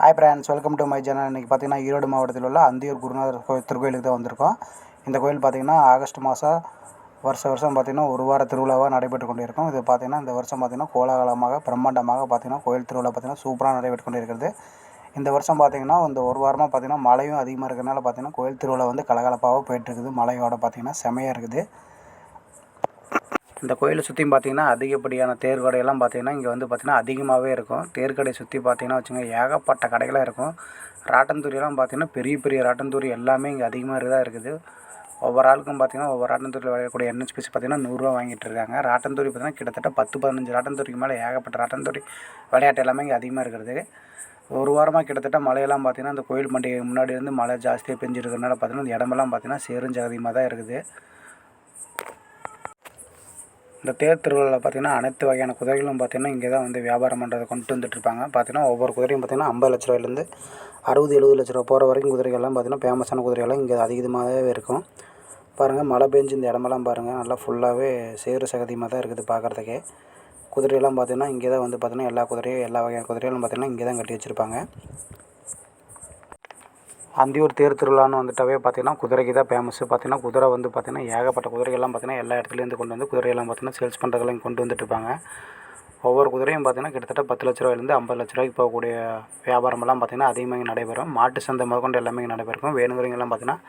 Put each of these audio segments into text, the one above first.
Hi friends, welcome to my channel. இன்றைக்கி பார்த்தீங்கன்னா ஈரோடு மாவட்டத்தில் உள்ள அந்தியூர் குருநாதர் திருக்கோயிலுக்கு தான் வந்திருக்கோம். இந்த கோயில் பார்த்திங்கன்னா ஆகஸ்ட் மாதம் வருஷம் பார்த்திங்கன்னா ஒரு வார திருவிழாவாக நடைபெற்று கொண்டு இருக்கும். இது பார்த்திங்கன்னா இந்த வருஷம் பார்த்திங்கன்னா கோலாகலமாக பிரம்மாண்டமாக பார்த்திங்கன்னா கோயில் திருவிழா பார்த்திங்கன்னா சூப்பராக நடைபெற்று கொண்டு இருக்கிறது. இந்த வருஷம் பார்த்திங்கன்னா இந்த ஒரு வாரமாக பார்த்திங்கன்னா மழையும் அதிகமாக இருக்கிறனால பார்த்திங்கன்னா கோயில் திருவிழா வந்து கலகலப்பாக போயிட்டுருக்குது. மழையோட பார்த்திங்கன்னா செமையாக இருக்குது. இந்த கோயிலை சுற்றியும் பார்த்திங்கன்னா அதிகப்படியான தேர்கடையெல்லாம் பார்த்திங்கன்னா இங்கே வந்து பார்த்திங்கன்னா அதிகமாகவே இருக்கும். தேர்கடை சுற்றி பார்த்திங்கன்னா வச்சுங்க ஏகப்பட்ட கடைகளாக இருக்கும். ராட்டந்தூரியெல்லாம் பார்த்திங்கன்னா பெரிய பெரிய ராட்டந்தூரி எல்லாமே இங்கே அதிகமாக தான் இருக்குது. ஒவ்வொரு ஆளுக்கும் பார்த்திங்கன்னா ஒவ்வொரு ராட்டந்தூரியில் விளையாடக்கூடிய என்ஹெச்பிசி பார்த்திங்கன்னா 100 வாங்கிட்டு இருக்காங்க. ராட்டந்தூரி பார்த்திங்கன்னா கிட்டத்தட்ட 10-15 ராட்டந்தூரிக்கு மேலே ஏகப்பட்ட ராட்டந்தூரி விளையாட்டு எல்லாமே இங்கே அதிகமாக இருக்கிறது. ஒரு வாரமாக கிட்டத்தட்ட மழையெல்லாம் பார்த்திங்கன்னா இந்த கோயில் பண்டிகை முன்னாடி இருந்து மழை ஜாஸ்தியாக பெஞ்சிருக்கிறதுனால பார்த்திங்கன்னா இந்த இடமெல்லாம் பார்த்திங்கன்னா சேருஞ்சகதியமாக தான் இருக்குது. இந்த தேர் திருவிழாவில் பார்த்திங்கன்னா அனைத்து வகையான குதிரைகளும் பார்த்திங்கன்னா இங்கே தான் வந்து வியாபாரம் பண்ணுறதை கொண்டு வந்துட்டுருப்பாங்க. பார்த்திங்கன்னா ஒவ்வொரு குதிரையும் பார்த்திங்கன்னா 50 லட்ச ரூபாயிலேருந்து 60-70 லட்ச ரூபா போகிற வரைக்கும் குதிரைகள்லாம் பார்த்திங்கன்னா ஃபேமஸான குதிரைகள்லாம் இங்கே அதிகமாகவே இருக்கும். பாருங்கள், மழை பெஞ்சு இந்த இடமெல்லாம் பாருங்கள் நல்லா ஃபுல்லாகவே சேறு சகதியமாக தான் இருக்குது பார்க்குறதுக்கே. குதிரையெல்லாம் பார்த்திங்கன்னா இங்கே தான் வந்து பார்த்திங்கன்னா எல்லா வகையான குதிரைகளும் பார்த்திங்கன்னா இங்கே தான் கட்டி வச்சுருப்பாங்க. அந்தியூர் தேர் திருவிழான்னு வந்துட்டாவே பார்த்திங்கன்னா குதிரைக்கு தான் ஃபேமஸ்ஸு. பார்த்திங்கன்னா குதிரை வந்து பார்த்திங்கன்னா ஏகப்பட்ட குதிரைகள்லாம் பார்த்திங்கன்னா எல்லா இடத்துலேருந்து கொண்டு வந்து குதிரையெல்லாம் பார்த்திங்கன்னா சேல்ஸ் பண்ணுறதுலாம் கொண்டு வந்துட்டுருப்பாங்க. ஒவ்வொரு குதிரையும் பார்த்திங்கன்னா கிட்டத்தட்ட 10 லட்ச ரூபாயிலேருந்து 50 லட்ச ரூபாய்க்கு போகக்கூடிய வியாபாரமெல்லாம் பார்த்திங்கன்னா அதிகமாக இங்கே நடைபெறும். மாட்டு சந்தை முதற்கொண்டு எல்லாமே இங்கே நடைபெறும். வேணுங்கிறவங்கெல்லாம் பார்த்திங்கன்னா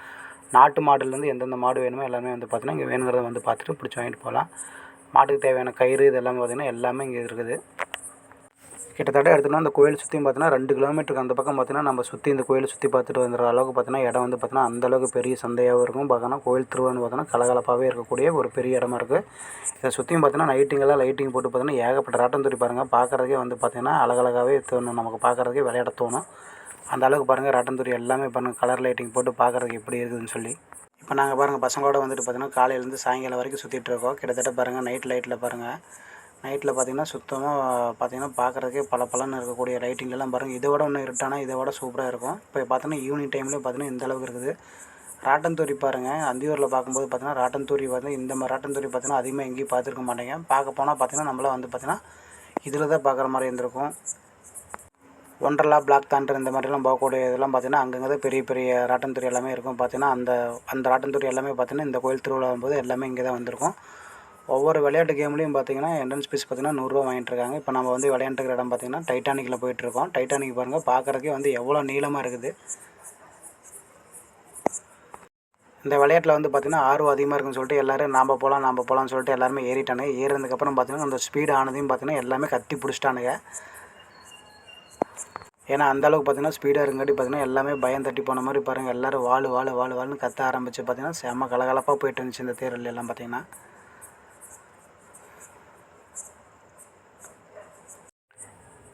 நாட்டு மாடுலேருந்து எந்தெந்த மாடு வேணுமோ எல்லாமே வந்து பார்த்திங்கன்னா இங்கே வேணுங்கிறத வந்து பார்த்துட்டு பிடிச்சி வாங்கிட்டு போகலாம். மாட்டுக்கு தேவையான கயிறு இது எல்லாமே பார்த்திங்கன்னா எல்லாமே இங்கே இருக்குது. கிட்டத்தட்ட எடுத்துகிட்டோம்னா அந்த கோயில் சுற்றியும் பார்த்தீங்கன்னா 2 கிலோமீட்டருக்கு அந்த பக்கம் பார்த்தீங்கன்னா நம்ம சுற்றி இந்த கோயிலை சுற்றி பார்த்துட்டு வந்துடுற அளவுக்கு பார்த்தீங்கன்னா இடம் வந்து பார்த்தீங்கன்னா அந்தளவுக்கு பெரிய சந்தையாகவும் இருக்கும். பார்த்தோன்னா கோயில் திருவிழான்னு பார்த்தோன்னா கலகலப்பாகவே இருக்கக்கூடிய ஒரு பெரிய இடமா இருக்குது. இதை சுற்றியும் பார்த்தீங்கன்னா லைட்டிங் போட்டு பார்த்தீங்கன்னா ஏகப்பட்ட ராட்டந்தூரி பாருங்கள். பார்க்குறதுக்கே வந்து பார்த்திங்கன்னா அழகழகாகவே தோணும். நமக்கு பார்க்குறதுக்கே விளையாட தோணும். அந்த அளவுக்கு பாருங்கள் ராட்டந்தூரி எல்லாமே பாருங்கள் கலர் லைட்டிங் போட்டு பார்க்குறதுக்கு எப்படி இருக்குதுன்னு சொல்லி. இப்போ நாங்கள் பாருங்கள் பசங்களோட வந்துட்டு பார்த்தீங்கன்னா காலையிலேருந்து சாயங்காலம் வரைக்கும் சுற்றிட்டு இருக்கோம். கிட்டத்தட்ட பாருங்கள் நைட்டில் பாருங்கள். நைட்டில் பார்த்திங்கன்னா சுத்தமாக பார்த்திங்கன்னா பார்க்குறதுக்கே பளபளன்னு இருக்கக்கூடிய லைட்டிங்லாம் பாருங்கள். இதை விட இன்னும் இருட்டானா இதை விட சூப்பராக இருக்கும். இப்போ பார்த்தீங்கன்னா ஈவினிங் டைம்லேயும் பார்த்திங்கன்னா இந்த அளவுக்கு இருக்குது. ராட்டந்தூரி பாருங்கள். அந்தியூரில் பார்க்கும்போது பார்த்திங்கன்னா ராட்டந்தூரி இந்த மாதிரி ராட்டந்தூரி பார்த்திங்கன்னா அதிகமாக எங்கேயும் பார்த்துருக்க மாட்டேங்க. பார்க்க போனால் பார்த்திங்கன்னா நம்மளாம் வந்து பார்த்திங்கன்னா இதில் தான் பார்க்குற மாதிரி இருந்திருக்கும். ஒண்டர்லா, பிளாக் தாண்டர் இந்த மாதிரிலாம் போகக்கூடிய இதெல்லாம் பார்த்திங்கன்னா அங்கங்கே தான் பெரிய பெரிய ராட்டந்தூரி எல்லாமே இருக்கும். பார்த்திங்கன்னா அந்த ராட்டந்தூரி எல்லாமே பார்த்திங்கன்னா இந்த கோயில் திருவிழா போது எல்லாமே இங்கே தான் வந்திருக்கும். ஒவ்வொரு விளையாட்டு கேம்லேயும் பார்த்திங்கன்னா என்ட்ரன்ஸ் ஃபீஸ் பார்த்திங்கன்னா 100 ரூபா வாங்கிட்டு இருக்காங்க. இப்போ நம்ம வந்து விளையாண்டுருக்கிற இடம் பார்த்திங்கன்னா டைட்டானிக்கில் போயிட்டுருக்கோம். டைட்டானிக் பாருங்கள் பார்க்குறதுக்கே வந்து எவ்வளோ நீளமாக இருக்குது. இந்த விளையாட்டில் வந்து பார்த்திங்கன்னா ஆர்வம் அதிகமாக இருக்குன்னு சொல்லிட்டு எல்லோரும் நாம் போகலான்னு சொல்லிட்டு எல்லாருமே ஏறிட்டானுங்க. ஏறினதுக்கப்புறம் பார்த்திங்கன்னா அந்த ஸ்பீடு ஆனதையும் பார்த்திங்கன்னா எல்லாமே கத்தி பிடிச்சிட்டானுங்க. ஏன்னா அந்தளவுக்கு பார்த்திங்கன்னா ஸ்பீடாக இருங்காட்டி பார்த்திங்கன்னா எல்லாமே பயம் தட்டி போன மாதிரி பாருங்கள். எல்லோரும் வாழுன்னு கத்த ஆரம்பித்து பார்த்திங்கன்னா செம்ம கலகலப்பாக போயிட்டு இருந்துச்சு இந்த தேரில் எல்லாம் பார்த்திங்கன்னா.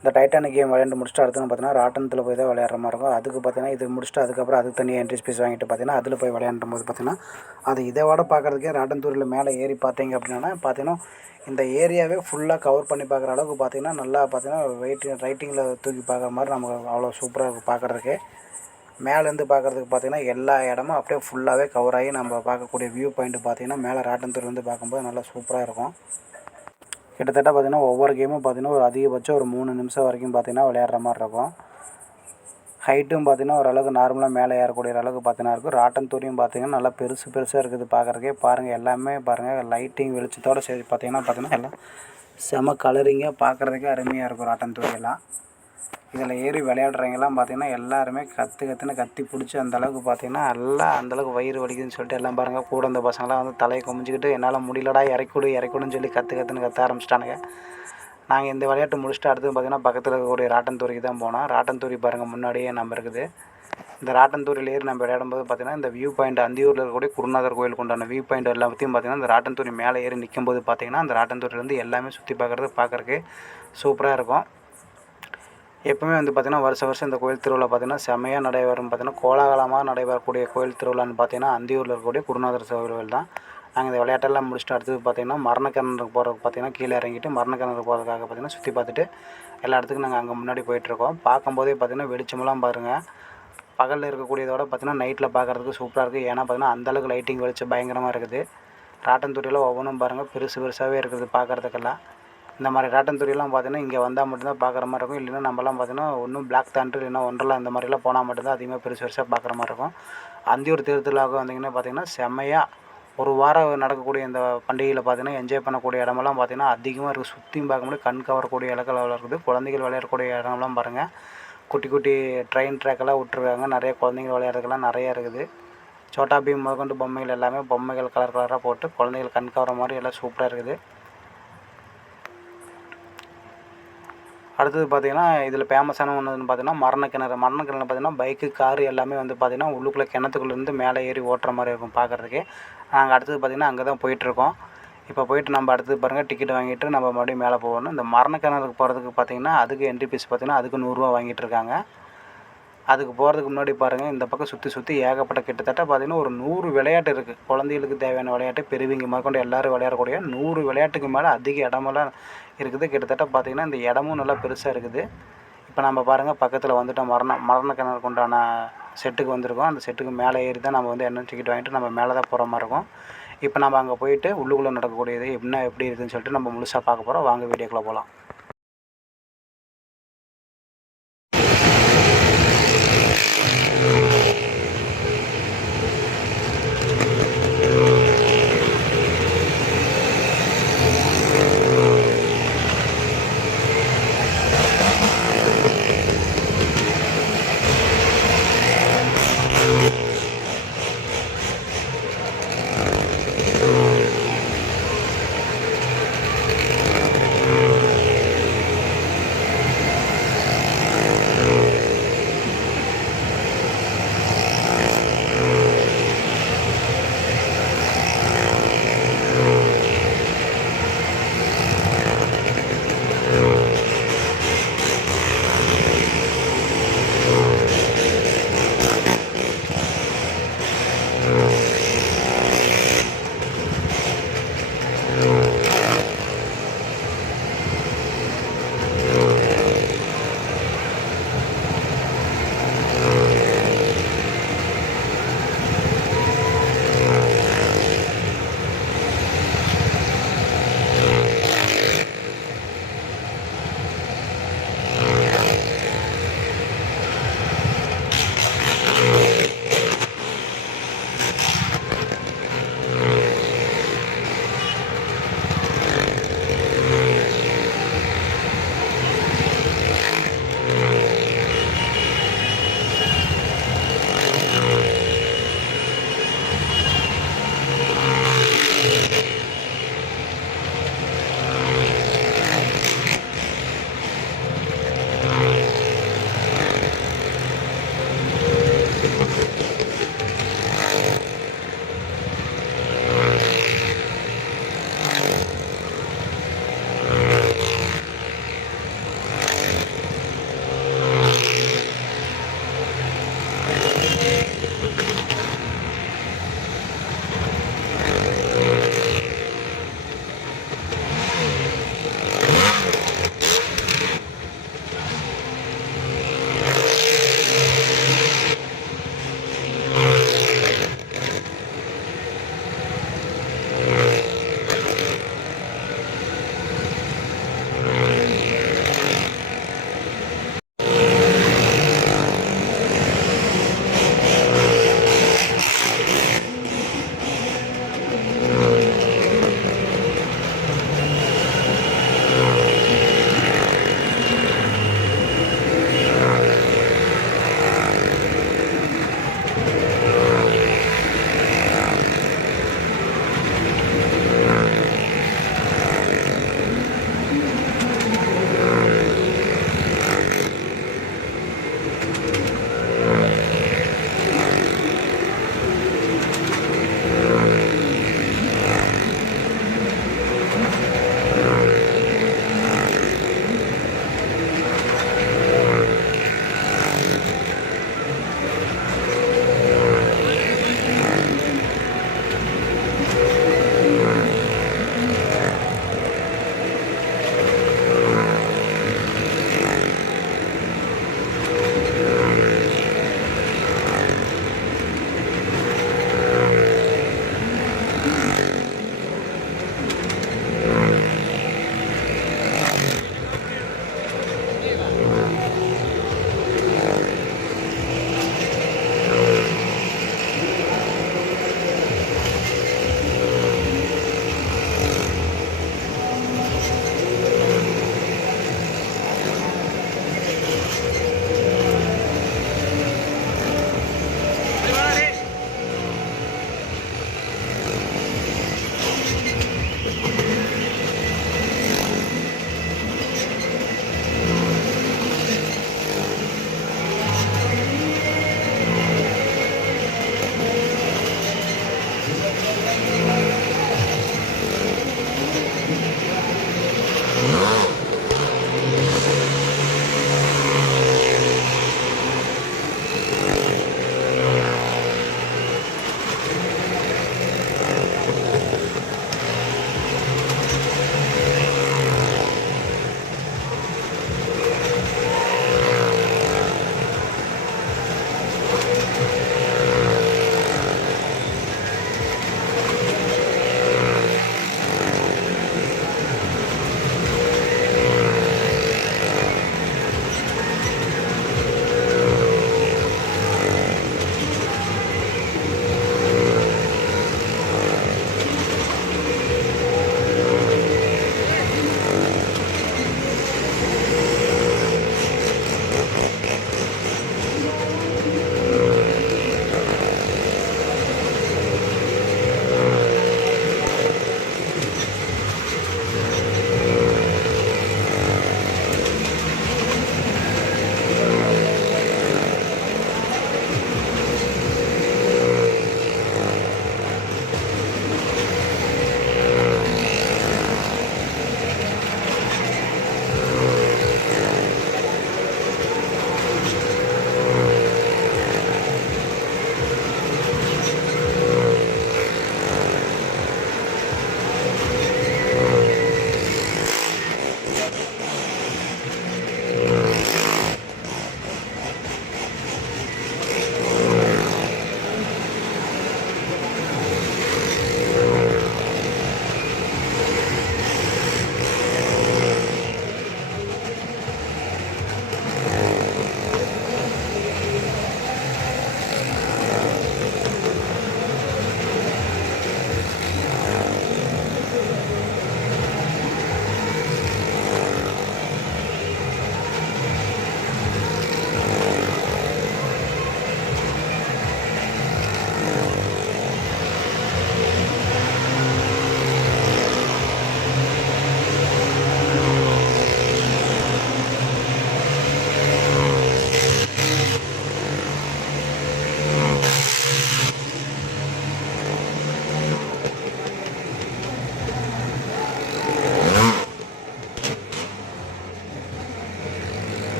இந்த டைட்டானிக் கேம் விளையாண்டு முடிச்சுட்டு அடுத்து பார்த்தீங்கன்னா ராட்டனத்தில் போய் தான் விளையாடுற மாதிரி இருக்கும். அதுக்கு பார்த்தீங்கன்னா இது முடிச்சுட்டு அதுக்கப்புறம் அதுக்கு தனியாக என்ட்ரி ஃபீஸ் வாங்கிட்டு பார்த்தீங்கன்னா அதில் போய் விளையாடும் போது பார்த்தீங்கன்னா அது இதை விட பார்க்குறதுக்கே ராட்டந்தூரில் மேலே ஏறி பார்த்தீங்க அப்படின்னா பார்த்தீங்கன்னா இந்த ஏரியாவே ஃபுல்லாக கவர் பண்ணி பார்க்குற அளவுக்கு பார்த்தீங்கன்னா நல்லா பார்த்தீங்கன்னா ரைட்டிங்கில் தூக்கி பார்க்குற மாதிரி நமக்கு அவ்வளோ சூப்பராக இருக்கும் பார்க்குறதுக்கு. மேலேருந்து பார்க்குறதுக்கு பார்த்தீங்கன்னா எல்லா இடமும் அப்படியே ஃபுல்லாகவே கவர் ஆகி நம்ம பார்க்கக்கூடிய வியூ பாயிண்ட் பார்த்தீங்கன்னா மேலே ராட்டந்தூர்லேருந்து பார்க்கும்போது நல்லா சூப்பராக இருக்கும். கிட்டத்தட்ட பார்த்திங்கன்னா ஒவ்வொரு கேமும் பார்த்திங்கன்னா ஒரு அதிகபட்சம் ஒரு 3 நிமிஷம் வரைக்கும் பார்த்திங்கன்னா விளையாடுற மாதிரி இருக்கும். ஹைட்டும் பார்த்திங்கன்னா ஓரளவுக்கு நார்மலாக மேலே ஏறக்கூடிய அளவுக்கு பார்த்திங்கன்னா இருக்கும். ராட்டந்தூரியும் பார்த்திங்கன்னா நல்லா பெருசாக இருக்குது பார்க்குறதுக்கே. பாருங்கள் எல்லாமே பாருங்கள் லைட்டிங் வெளிச்சத்தோடு சரி பார்த்திங்கன்னா எல்லாம் செம கலரிங்காக பார்க்குறதுக்கே அருமையாக இருக்கும் ராட்டந்தூரியெல்லாம். இதில் ஏறி விளையாடுறவங்கெல்லாம் பார்த்திங்கன்னா எல்லாருமே கத்தி பிடிச்சி அந்தளவுக்கு பார்த்திங்கன்னா எல்லாம் அந்தளவுக்கு வயிறு வலிக்குதுன்னு சொல்லிட்டு எல்லாம் பாருங்கள் கூட இந்த பசங்களாம் வந்து தலையை குமிஞ்சிக்கிட்டு என்னால் முடியலடா இறக்கிவிடுன்னு சொல்லி கற்று ஆரம்பிச்சிட்டானுங்க. நாங்கள் இந்த விளையாட்டு முடிச்சுட்டு அடுத்து பார்த்திங்கன்னா பக்கத்தில் இருக்கக்கூடிய ராட்டந்தூரிக்கு தான் போனோம். ராட்டந்தூரி பாருங்கள் முன்னாடியே நம்ம இருக்குது. இந்த ராட்டந்தூரியில் ஏறி நம்ம விளையாடும்போது பார்த்திங்கன்னா இந்த வியூ பாயிண்ட் அந்தியூரில் இருக்கக்கூடிய குருநாதர் கோயிலுக்கு உண்டான வியூ பாயிண்ட் எல்லாத்தையும் பார்த்திங்கன்னா இந்த ராட்டந்தூரி மேலே ஏறி நிற்கும்போது பார்த்திங்கன்னா அந்த ராட்டந்தூரிலேருந்து எல்லாமே சுற்றி பார்க்குறதுக்கு சூப்பராக இருக்கும். எப்பவுமே வந்து பார்த்திங்கன்னா வருஷம் இந்த கோயில் திருவிழா பார்த்திங்கன்னா செம்மையாக நடைபெறும். பார்த்திங்கன்னா கோலாகலமாக நடைபெறக்கூடிய கோயில் திருவிழான்னு பார்த்திங்கன்னா அந்தியூரில் இருக்கக்கூடிய குருநாதர் கோயில் தான். நாங்கள் இந்த விளையாட்டெல்லாம் முடிச்சுட்டு அடுத்தது பார்த்திங்கன்னா மரணக்கிணறுக்கு போகிறதுக்கு பார்த்திங்கன்னா கீழே இறங்கிட்டு மரணக்கிணறுக்கு போகிறதுக்காக பார்த்திங்கன்னா சுற்றி பார்த்துட்டு எல்லா இடத்துக்கும் நாங்கள் அங்கே முன்னாடி போயிட்டுருக்கோம். பார்க்கும்போதே பார்த்திங்கன்னா வெளிச்சமெல்லாம் பாருங்கள். பகலில் இருக்கக்கூடியதோட பார்த்திங்கன்னா நைட்டில் பார்க்குறதுக்கு சூப்பராக இருக்குது. ஏன்னா பார்த்திங்கன்னா அந்தளவுக்கு லைட்டிங் வெளிச்சம் பயங்கரமாக இருக்குது. ராட்டந்தூரியில் ஒவ்வொன்றும் பாருங்கள் பெருசாகவே இருக்குது பார்க்குறதுக்கெல்லாம். இந்த மாதிரி ராட்டன்துரியெல்லாம் பார்த்தீங்கன்னா இங்கே வந்தால் மட்டும்தான் பார்க்குற மாதிரி இருக்கும். இல்லைன்னா நம்மலாம் பார்த்தீங்கன்னா ஒன்றும் பிளாக் தண்டர் இல்லைன்னா ஒன்றரை இந்த மாதிரிலாம் போனால் மட்டும்தான் அதிகமாக பெருசு பெருசாக பார்க்குற மாதிரி இருக்கும். அந்தியூர் திருவிழாவுக்கு வந்தீங்கன்னா பார்த்தீங்கன்னா செம்மையாக ஒரு வாரம் நடக்கக்கூடிய இந்த பண்டிகையில் பார்த்தீங்கன்னா என்ஜாய் பண்ணக்கூடிய இடமெல்லாம் பார்த்தீங்கன்னா அதிகமாக இருக்குது. சுற்றியும் பார்க்க முடியும், கண் கவரக்கூடிய இடங்கள் இருக்குது. குழந்தைகள் விளையாடக்கூடிய இடம்லாம் பாருங்கள், குட்டி குட்டி ட்ரெயின் ட்ராக்கெல்லாம் விட்ருக்காங்க. நிறைய குழந்தைகள் விளையாடுறதுக்கெல்லாம் நிறையா இருக்குது. சோட்டா பீம் முதற்கொண்டு பொம்மைகள் எல்லாமே பொம்மைகள் கலர் கலராக போட்டு குழந்தைகள் கண் கவர மாதிரி எல்லாம் சூப்பராக இருக்குது. அடுத்தது பார்த்திங்கன்னா இதில் ஃபேமஸான ஒன்றுன்னு பார்த்தீங்கன்னா மரணக்கிணறு பார்த்திங்கன்னா பைக்கு காரு எல்லாமே வந்து பார்த்திங்கன்னா உள்ளுக்குள்ளே கிணத்துக்குள்ளேருந்து மேலே ஏறி ஓட்டுற மாதிரி இருக்கும் பார்க்குறதுக்கு. நாங்கள் அடுத்தது பார்த்திங்கன்னா அங்கே தான் போயிட்டுருக்கோம். இப்போ போயிட்டு நம்ம அடுத்தது பாருங்கள் டிக்கெட் வாங்கிட்டு நம்ம மறுபடியும் மேலே போகணும். இந்த மரணக்கிணறுக்கு போகிறதுக்கு பார்த்திங்கன்னா அதுக்கு என்ட்ரி ஃபீஸ் பார்த்திங்கன்னா அதுக்கு 100 ரூபா வாங்கிட்டு இருக்காங்க. அதுக்கு போகிறதுக்கு முன்னாடி பாருங்கள் இந்த பக்கம் சுற்றி சுற்றி ஏகப்பட்ட கிட்டத்தட்ட பார்த்திங்கன்னா ஒரு 100 விளையாட்டு இருக்குது. குழந்தைகளுக்கு தேவையான விளையாட்டு பெரியவங்க முதற்கொண்டு எல்லோரும் விளையாடக்கூடிய 100 விளையாட்டுக்கு மேலே அதிக இடமெல்லாம் இருக்குது. கிட்டத்தட்ட பார்த்திங்கன்னா இந்த இடமும் நல்லா பெருசாக இருக்குது. இப்போ நம்ம பாருங்கள் பக்கத்தில் வந்துட்டோம். மரணக்கிணறுக்கு உண்டான செட்டுக்கு வந்திருக்கோம். அந்த செட்டுக்கு மேலே ஏறி தான் நம்ம வந்து என்ன டிக்கெட் வாங்கிட்டு நம்ம மேலே தான் போகிற மாதிரி இருக்கும். இப்போ நம்ம அங்கே போயிட்டு உள்ளுக்குள்ளே நடக்கக்கூடியது எப்படி இருக்குதுன்னு சொல்லிட்டு நம்ம முழுசாக பார்க்க போகிறோம். வாங்க வீடியோக்குள்ளே போகலாம்.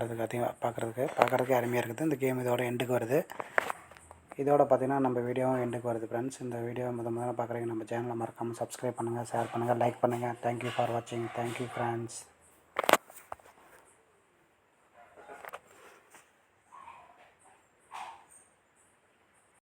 விளையாடுறதுக்கு அதிகம் பார்க்குறதுக்கு அருமையாக இருக்குது. இந்த கேம் இதோட எண்டுக்கு வருது. இதோட பார்த்திங்கன்னா நம்ம வீடியோவும் எண்டுக்கு வருது ஃப்ரெண்ட்ஸ். இந்த வீடியோ முதல்ல பார்க்குறீங்க நம்ம சேனலை மறக்காமல் சப்ஸ்கிரைப் பண்ணுங்கள், ஷேர் பண்ணுங்கள், லைக் பண்ணுங்கள். தேங்க்யூ ஃபார் வாட்சிங். Thank you friends.